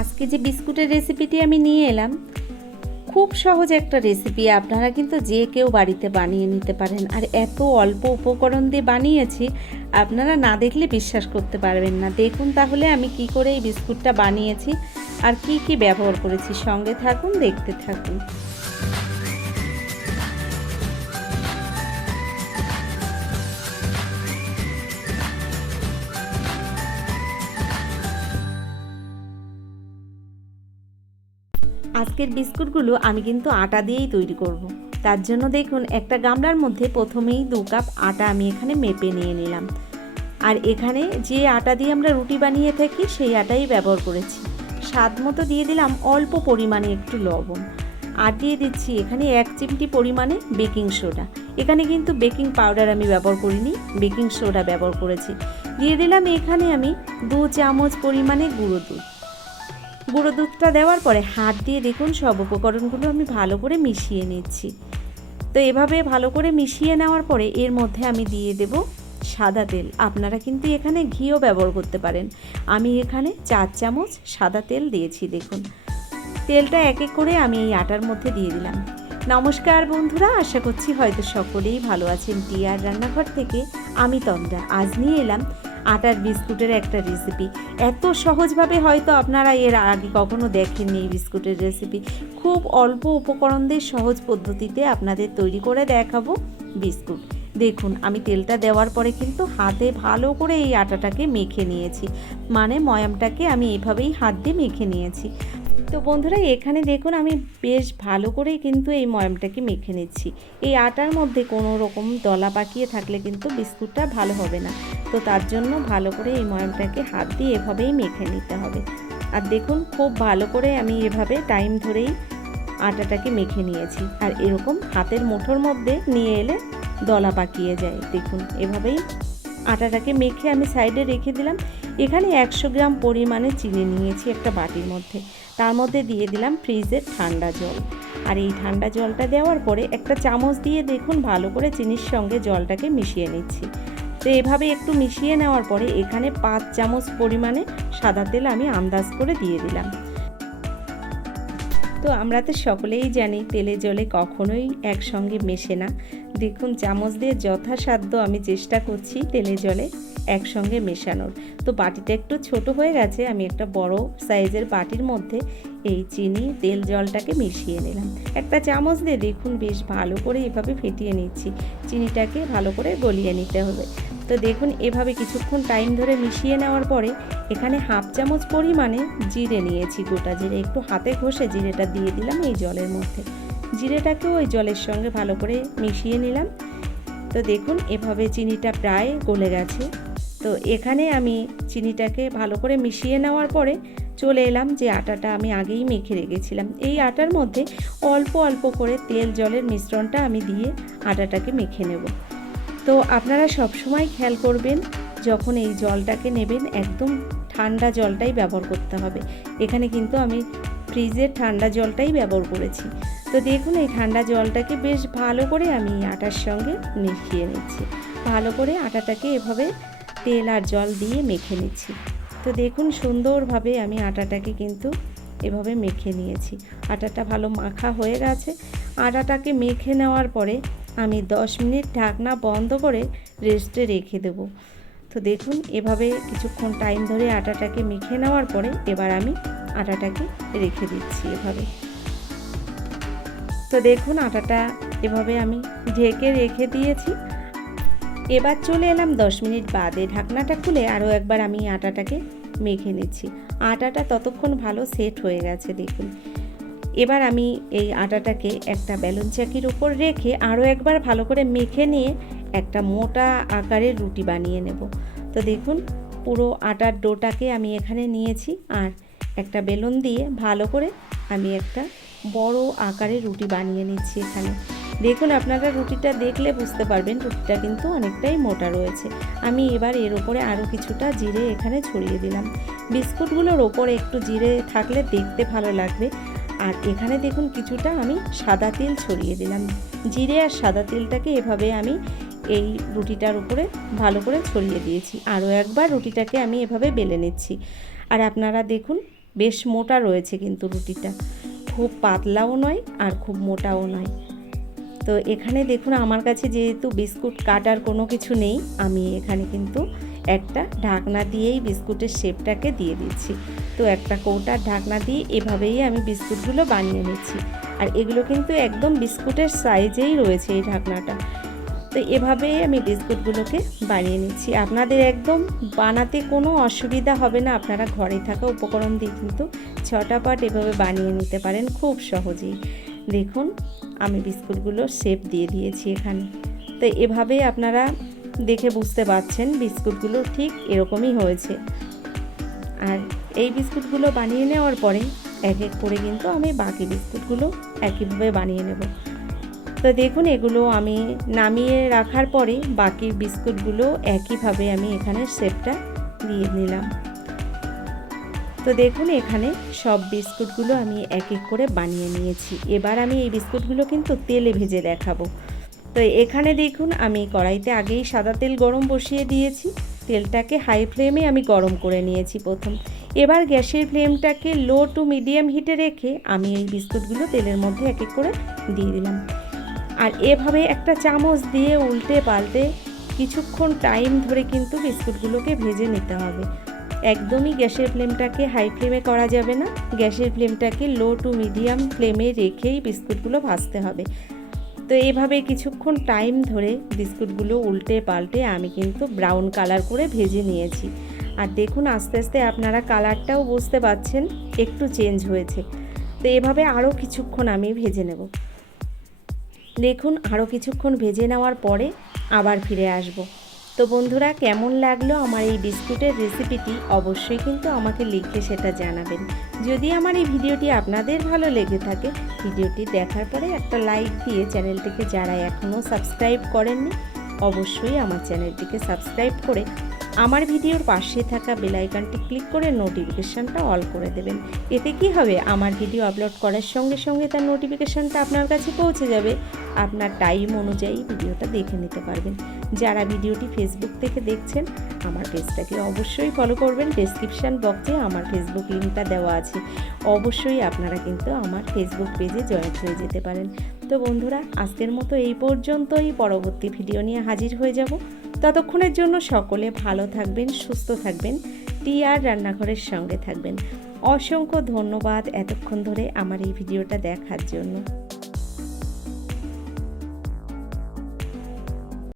আজকে যে বিস্কুটের রেসিপিটি আমি নিয়ে এলাম, খুব সহজ একটা রেসিপি। আপনারা কিন্তু যে কেউ বাড়িতে বানিয়ে নিতে পারেন। আর এত অল্প উপকরণ দিয়ে বানিয়েছি, আপনারা না দেখলে বিশ্বাস করতে পারবেন না। দেখুন তাহলে আমি কি করে এই বিস্কুটটা বানিয়েছি আর কি কি ব্যবহার করেছি। সঙ্গে থাকুন, দেখতে থাকুন। আজকের বিস্কুটগুলো আমি কিন্তু আটা দিয়েই তৈরি করব। তার জন্য দেখুন, একটা গামলার মধ্যে প্রথমেই 2 কাপ আটা আমি এখানে মেপে নিয়ে নিলাম। আর এখানে যে আটা দিয়ে আমরা রুটি বানিয়ে থাকি সেই আটাই ব্যবহার করেছি। স্বাদ মতো দিয়ে দিলাম অল্প পরিমাণে একটু লবণ, আর দিয়ে দিচ্ছি এখানে 1 চিমটি পরিমাণে বেকিং সোডা। এখানে কিন্তু বেকিং পাউডার আমি ব্যবহার করিনি, বেকিং সোডা ব্যবহার করেছি। দিয়ে দিলাম এখানে আমি 2 চামচ পরিমাণে গুঁড়ো দুধটা দেওয়ার পরে হাত দিয়ে দেখুন সব উপকরণগুলো আমি ভালো করে মিশিয়ে নিচ্ছি। তো এভাবে ভালো করে মিশিয়ে নেওয়ার পরে এর মধ্যে আমি দিয়ে দেব সাদা তেল। আপনারা কিন্তু এখানে ঘিও ব্যবহার করতে পারেন। আমি এখানে 4 চামচ সাদা তেল দিয়েছি। দেখুন তেলটা এক এক করে আমি এই আটার মধ্যে দিয়ে দিলাম। নমস্কার বন্ধুরা, আশা করছি হয়তো সকলেই ভালো আছেন। টিয়ার রান্নাঘর থেকে আমি তন্দ্রা আজ নিয়ে এলাম আটার বিস্কুটের একটা রেসিপি। এত সহজভাবে হয়তো আপনারা এর আগে কখনো দেখেননি এই বিস্কুটের রেসিপি। খুব অল্প উপকরণ দিয়ে সহজ পদ্ধতিতে আপনাদের তৈরি করে দেখাবো বিস্কুট। দেখুন আমি তেলটা দেওয়ার পরে কিন্তু হাতে ভালো করে এই আটাটাকে মেখে নিয়েছি, মানে ময়ামটাকে আমি এভাবেই হাত দিয়ে মেখে নিয়েছি। তো বন্ধুরা এখানে দেখুন আমি বেশ ভালো করেই কিন্তু এই ময়ামটাকে মেখে নিচ্ছি। এই আটার মধ্যে কোনো রকম দলা পাকিয়ে থাকলে কিন্তু বিস্কুটটা ভালো হবে না। তো তার জন্য ভালো করে এই ময়ামটাকে হাত দিয়ে এভাবেই মেখে নিতে হবে। আর দেখুন খুব ভালো করে আমি এভাবে টাইম ধরেই আটাটাকে মেখে নিয়েছি। আর এরকম হাতের মুঠোর মধ্যে নিয়ে এলে দলা পাকিয়ে যায়। দেখুন এভাবেই আটাটাকে মেখে আমি সাইডে রেখে দিলাম। এখানে 100 গ্রাম পরিমাণে চিনি নিয়েছি একটা বাটির মধ্যে। তার মধ্যে দিয়ে দিলাম ফ্রিজের ঠান্ডা জল। আর এই ঠান্ডা জলটা দেওয়ার পরে একটা চামচ দিয়ে দেখুন ভালো করে চিনির সঙ্গে জলটাকে মিশিয়ে নিচ্ছি। তো এভাবে একটু মিশিয়ে নেওয়ার পরে এখানে 5 চামচ পরিমাণে সাদা তেল আমি আন্দাজ করে দিয়ে দিলাম। তো আমরা তো সকলেই জানি তেলে জলে কখনোই একসঙ্গে মেশে না। দেখুন চামচ দিয়ে যথাসাধ্য আমি চেষ্টা করছি তেলে জলে একসঙ্গে মেশানোর। তো বাটিটা একটু ছোট হয়ে গেছে, আমি একটা বড় সাইজের বাটির মধ্যে এই চিনি তেল জলটাকে মিশিয়ে নিলাম। একটা চামচ দিয়ে দেখুন বেশ ভালো করে এভাবে ফেটিয়ে নিচ্ছি। চিনিটাকে ভালো করে গলিয়ে নিতে হবে। তো দেখুন এভাবে কিছুক্ষণ টাইম ধরে মিশিয়ে নেওয়ার পরে এখানে 1/2 চামচ পরিমাণে জিরে নিয়েছি, গোটা জিরে। একটু হাতে ঘষে জিরেটা দিয়ে দিলাম এই জলের মধ্যে। জিরেটাকেও ওই জলের সঙ্গে ভালো করে মিশিয়ে নিলাম। তো দেখুন এভাবে চিনিটা প্রায় গলে গেছে। তো এখানে আমি চিনিটাকে ভালো করে মিশিয়ে নেওয়ার পরে চলে এলাম যে আটাটা আমি আগেই মেখে রেখেছিলাম। এই আটার মধ্যে অল্প অল্প করে তেল জলের মিশ্রণটা আমি দিয়ে আটাটাকে মেখে নেব। তো আপনারা সবসময় খেয়াল করবেন যখন এই জলটাকে নেবেন একদম ঠান্ডা জলটাই ব্যবহার করতে হবে। এখানে কিন্তু আমি ফ্রিজের ঠান্ডা জলটাই ব্যবহার করেছি। তো দেখুন এই ঠান্ডা জলটাকে বেশ ভালো করে আমি আটার সঙ্গে মিশিয়ে নিচ্ছি। ভালো করে আটাটাকে এভাবে তেল আর জল দিয়ে মেখে নিচ্ছি। তো দেখুন সুন্দরভাবে আমি আটাটাকে কিন্তু এভাবে মেখে নিয়েছি। আটাটা ভালো মাখা হয়ে গেছে। আটাটাকে মেখে নেওয়ার পরে আমি 10 মিনিট ঢাকনা বন্ধ করে রেস্টে রেখে দেব। তো দেখুন এভাবে কিছুক্ষণ টাইম ধরে আটাটাকে মেখে নেওয়ার পরে এবার আমি আটাটাকে রেখে দিচ্ছি এভাবে। তো দেখুন আটাটা এভাবে আমি ঢেকে রেখে দিয়েছি। এবার চলে এলাম 10 মিনিট বাদে। ঢাকনাটা খুলে আরও একবার আমি আটাটাকে মেখে নিচ্ছি। আটাটা ততক্ষণ ভালো সেট হয়ে গেছে দেখুন। এবার আমি এই আটাটাকে একটা বেলুন চাকির উপর রেখে আরও একবার ভালো করে মেখে নিয়ে একটা মোটা আকারের রুটি বানিয়ে নেব। তো দেখুন পুরো আটার ডোটাকে আমি এখানে নিয়েছি আর একটা বেলুন দিয়ে ভালো করে আমি একটা বড় আকারের রুটি বানিয়ে নিচ্ছি এখানে। দেখুন আপনারা রুটিটা দেখলে বুঝতে পারবেন রুটিটা কিন্তু অনেকটাই মোটা রয়েছে। আমি এবার এর ওপরে আরও কিছুটা জিরে এখানে ছড়িয়ে দিলাম। বিস্কুটগুলোর ওপরে একটু জিরে থাকলে দেখতে ভালো লাগবে। আর এখানে দেখুন কিছুটা আমি সাদা তেল ছড়িয়ে দিলাম। জিরে আর সাদা তেলটাকে এভাবে আমি এই রুটিটার উপরে ভালো করে ছড়িয়ে দিয়েছি। আরও একবার রুটিটাকে আমি এভাবে বেলে নিচ্ছি। আর আপনারা দেখুন বেশ মোটা রয়েছে কিন্তু রুটিটা, খুব পাতলাও নয় আর খুব মোটাও নয়। তো এখানে দেখুন আমার কাছে যেহেতু বিস্কুট কাটার কোনো কিছু নেই, আমি এখানে কিন্তু একটা ঢাকনা দিয়েই বিস্কুটের শেপটাকে দিয়ে দিচ্ছি। তো একটা কৌটার ঢাকনা দিয়ে এভাবেই আমি বিস্কুটগুলো বানিয়ে নিচ্ছি। আর এগুলো কিন্তু একদম বিস্কুটের সাইজেই রয়েছে এই ঢাকনাটা। তো এভাবেই আমি বিস্কুটগুলোকে বানিয়ে নিচ্ছি। আপনাদের একদম বানাতে কোনো অসুবিধা হবে না, আপনারা ঘরে থাকা উপকরণ দিয়ে কিন্তু ছটাপট এভাবে বানিয়ে নিতে পারেন খুব সহজেই। দেখুন আমি বিস্কুটগুলোর শেপ দিয়ে দিয়েছি এখানে। তো এভাবেই আপনারা দেখে বুঝতে পারছেন বিস্কুটগুলো ঠিক এরকমই হয়েছে। আর এই বিস্কুটগুলো বানিয়ে নেওয়ার পরে এক এক করে কিন্তু আমি বাকি বিস্কুটগুলো একইভাবে বানিয়ে নেব। তো দেখুন এগুলো আমি নামিয়ে রাখার পরে বাকি বিস্কুটগুলো একইভাবে আমি এখানে শেপটা দিয়ে নিলাম। তো দেখুন এখানে সব বিস্কুটগুলো আমি এক এক করে বানিয়ে নিয়েছি। এবার আমি এই বিস্কুটগুলো কিন্তু তেলে ভেজে দেখাবো। তো এখানে দেখুন আমি কড়াইতে আগেই সাদা তেল গরম বসিয়ে দিয়েছি। তেলটাকে হাই ফ্লেমে আমি গরম করে নিয়েছি প্রথম। এবার গ্যাসের ফ্লেমটাকে লো টু মিডিয়াম হিটে রেখে আমি এই বিস্কুটগুলো তেলের মধ্যে এক এক করে দিয়ে দিলাম। আর এভাবে একটা চামচ দিয়ে উল্টে পাল্টে কিছুক্ষণ টাইম ধরে কিন্তু বিস্কুটগুলোকে ভেজে নিতে হবে। একদমই গ্যাসের ফ্লেমটাকে হাই ফ্লেমে করা যাবে না, গ্যাসের ফ্লেমটাকে লো টু মিডিয়াম ফ্লেমে রেখেই বিস্কুটগুলো ভাজতে হবে। তো এইভাবে কিছুক্ষণ টাইম ধরে বিস্কুটগুলো উল্টে পাল্টে আমি কিন্তু ব্রাউন কালার করে ভেজে নিয়েছি। আর দেখুন আস্তে আস্তে আপনারা কালারটাও বুঝতে পারছেন একটু চেঞ্জ হয়েছে। তো এভাবে আরও কিছুক্ষণ আমি ভেজে নেব। দেখুন আরও কিছুক্ষণ ভেজে নেওয়ার পরে আবার ফিরে আসব। তো বন্ধুরা কেমন লাগলো আমার এই বিস্কুটের রেসিপিটি অবশ্যই কিন্তু আমাকে লিখে সেটা জানাবেন। যদি আমার এই ভিডিওটি আপনাদের ভালো লেগে থাকে, ভিডিওটি দেখার পরে একটা লাইক দিয়ে চ্যানেলটিকে যারা এখনও সাবস্ক্রাইব করেননি অবশ্যই আমার চ্যানেলটিকে সাবস্ক্রাইব করে আমার ভিডিওর পাশে থাকা বেল আইকনটি ক্লিক করে নোটিফিকেশানটা অল করে দেবেন। এতে কি হবে, আমার ভিডিও আপলোড করার সঙ্গে সঙ্গে তার নোটিফিকেশানটা আপনার কাছে পৌঁছে যাবে। আপনার টাইম অনুযায়ী ভিডিওটা দেখে নিতে পারবেন। যারা ভিডিওটি ফেসবুক থেকে দেখছেন আমার পেজটাকে অবশ্যই ফলো করবেন। ডেসক্রিপশান বক্সে আমার ফেসবুক লিঙ্কটা দেওয়া আছে, অবশ্যই আপনারা কিন্তু আমার ফেসবুক পেজে জয়েন হয়ে যেতে পারেন। তো বন্ধুরা আজকের মতো এই পর্যন্তই, পরবর্তী ভিডিও নিয়ে হাজির হয়ে যাব। ততক্ষণের জন্য সকলে ভালো থাকবেন, সুস্থ থাকবেন, টিআর রান্নাঘরের সঙ্গে থাকবেন। অসংখ্য ধন্যবাদ এতক্ষণ ধরে আমার এই ভিডিওটা দেখার জন্য।